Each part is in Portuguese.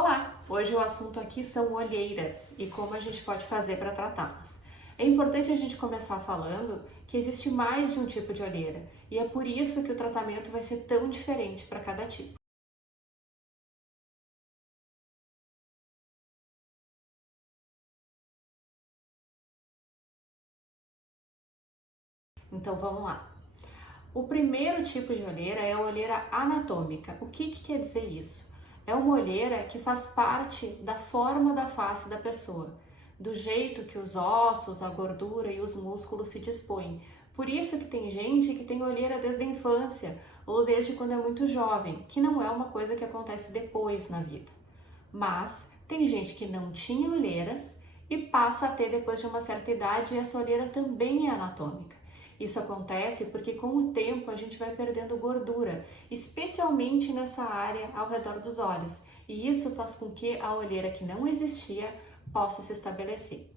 Olá! Hoje o assunto aqui são olheiras e como a gente pode fazer para tratá-las. É importante a gente começar falando que existe mais de um tipo de olheira e é por isso que o tratamento vai ser tão diferente para cada tipo. Então vamos lá. O primeiro tipo de olheira é a olheira anatômica. O que quer dizer isso? É uma olheira que faz parte da forma da face da pessoa, do jeito que os ossos, a gordura e os músculos se dispõem. Por isso que tem gente que tem olheira desde a infância ou desde quando é muito jovem, que não é uma coisa que acontece depois na vida. Mas tem gente que não tinha olheiras e passa a ter depois de uma certa idade e essa olheira também é anatômica. Isso acontece porque com o tempo a gente vai perdendo gordura, especialmente nessa área ao redor dos olhos, e isso faz com que a olheira que não existia possa se estabelecer.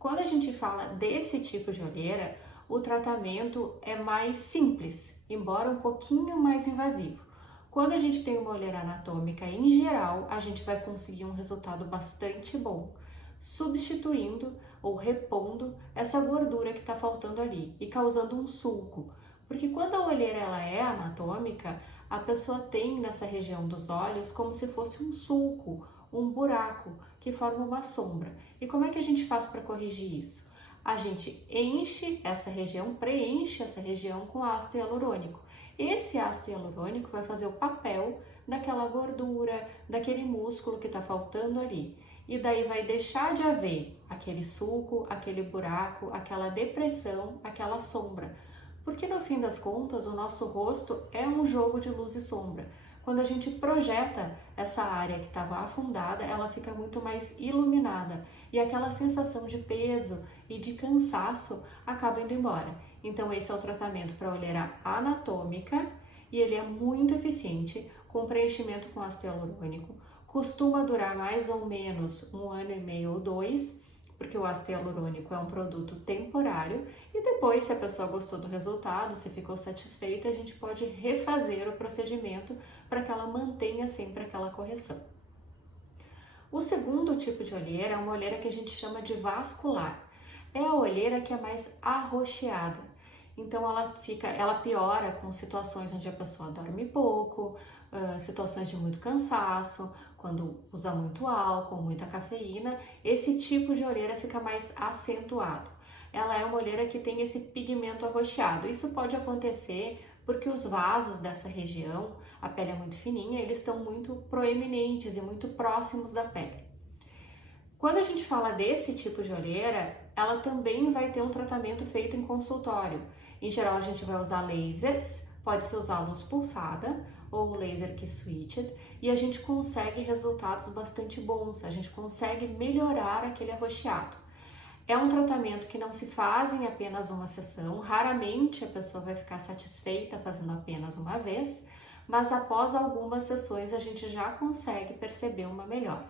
Quando a gente fala desse tipo de olheira, o tratamento é mais simples, embora um pouquinho mais invasivo. Quando a gente tem uma olheira anatômica, em geral, a gente vai conseguir um resultado bastante bom, substituindo ou repondo essa gordura que está faltando ali e causando um sulco. Porque quando a olheira ela é anatômica, a pessoa tem nessa região dos olhos como se fosse um sulco, um buraco que forma uma sombra. E como é que a gente faz para corrigir isso? A gente enche essa região, preenche essa região com ácido hialurônico. Esse ácido hialurônico vai fazer o papel daquela gordura, daquele músculo que está faltando ali. E daí vai deixar de haver aquele sulco, aquele buraco, aquela depressão, aquela sombra. Porque no fim das contas, o nosso rosto é um jogo de luz e sombra. Quando a gente projeta essa área que estava afundada, ela fica muito mais iluminada e aquela sensação de peso e de cansaço acaba indo embora. Então esse é o tratamento para olheira anatômica e ele é muito eficiente, com preenchimento com ácido hialurônico. Costuma durar mais ou menos 1 ano e meio ou 2, porque o ácido hialurônico é um produto temporário e depois, se a pessoa gostou do resultado, se ficou satisfeita, a gente pode refazer o procedimento para que ela mantenha sempre aquela correção. O segundo tipo de olheira é uma olheira que a gente chama de vascular. É a olheira que é mais arroxeada. Então ela piora com situações onde a pessoa dorme pouco, situações de muito cansaço, quando usa muito álcool, muita cafeína, esse tipo de olheira fica mais acentuado. Ela é uma olheira que tem esse pigmento arroxeado. Isso pode acontecer porque os vasos dessa região, a pele é muito fininha, eles estão muito proeminentes e muito próximos da pele. Quando a gente fala desse tipo de olheira, ela também vai ter um tratamento feito em consultório. Em geral, a gente vai usar lasers, pode-se usar luz pulsada ou laser key switched, e a gente consegue resultados bastante bons, a gente consegue melhorar aquele arroxeado. É um tratamento que não se faz em apenas uma sessão, raramente a pessoa vai ficar satisfeita fazendo apenas uma vez, mas após algumas sessões a gente já consegue perceber uma melhora.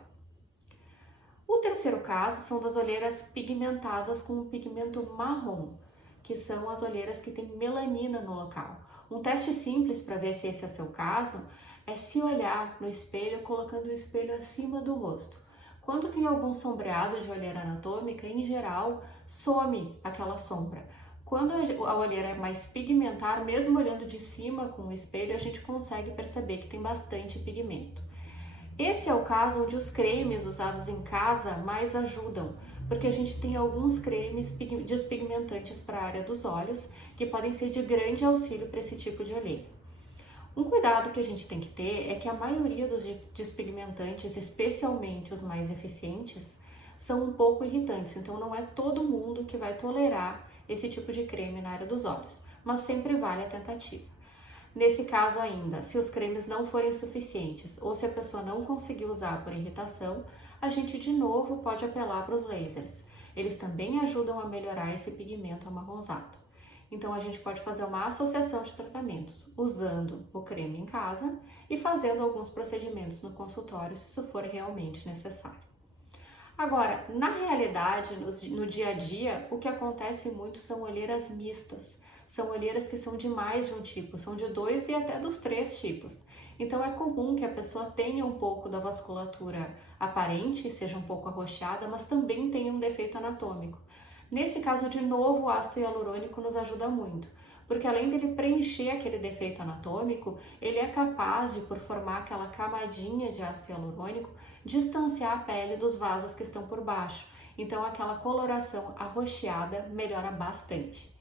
O terceiro caso são das olheiras pigmentadas com um pigmento marrom, que são as olheiras que têm melanina no local. Um teste simples para ver se esse é seu caso é se olhar no espelho colocando o espelho acima do rosto. Quando tem algum sombreado de olheira anatômica, em geral, some aquela sombra. Quando a olheira é mais pigmentar, mesmo olhando de cima com o espelho, a gente consegue perceber que tem bastante pigmento. Esse é o caso onde os cremes usados em casa mais ajudam, porque a gente tem alguns cremes despigmentantes para a área dos olhos que podem ser de grande auxílio para esse tipo de olheira. Um cuidado que a gente tem que ter é que a maioria dos despigmentantes, especialmente os mais eficientes, são um pouco irritantes, então não é todo mundo que vai tolerar esse tipo de creme na área dos olhos, mas sempre vale a tentativa. Nesse caso ainda, se os cremes não forem suficientes ou se a pessoa não conseguir usar por irritação, a gente de novo pode apelar para os lasers. Eles também ajudam a melhorar esse pigmento amarronzado. Então a gente pode fazer uma associação de tratamentos, usando o creme em casa e fazendo alguns procedimentos no consultório, se isso for realmente necessário. Agora, na realidade, no dia a dia, o que acontece muito são olheiras mistas. São olheiras que são de mais de um tipo, são de 2 e até dos 3 tipos. Então é comum que a pessoa tenha um pouco da vasculatura aparente, seja um pouco arroxeada, mas também tenha um defeito anatômico. Nesse caso, de novo, o ácido hialurônico nos ajuda muito, porque além dele preencher aquele defeito anatômico, ele é capaz de, por formar aquela camadinha de ácido hialurônico, distanciar a pele dos vasos que estão por baixo. Então aquela coloração arroxeada melhora bastante.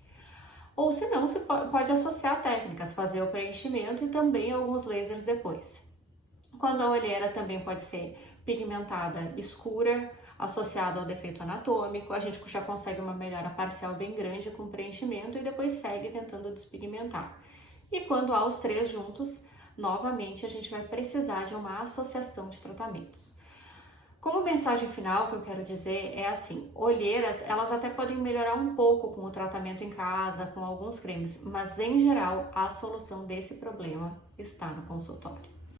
Ou se não, você pode associar técnicas, fazer o preenchimento e também alguns lasers depois. Quando a olheira também pode ser pigmentada escura, associada ao defeito anatômico, a gente já consegue uma melhora parcial bem grande com preenchimento e depois segue tentando despigmentar. E quando há os três juntos, novamente a gente vai precisar de uma associação de tratamentos. Como mensagem final que eu quero dizer é assim, olheiras, elas até podem melhorar um pouco com o tratamento em casa, com alguns cremes, mas em geral a solução desse problema está no consultório.